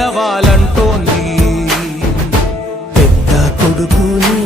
గెలవాలంటోంది పెద్ద కొడుకుని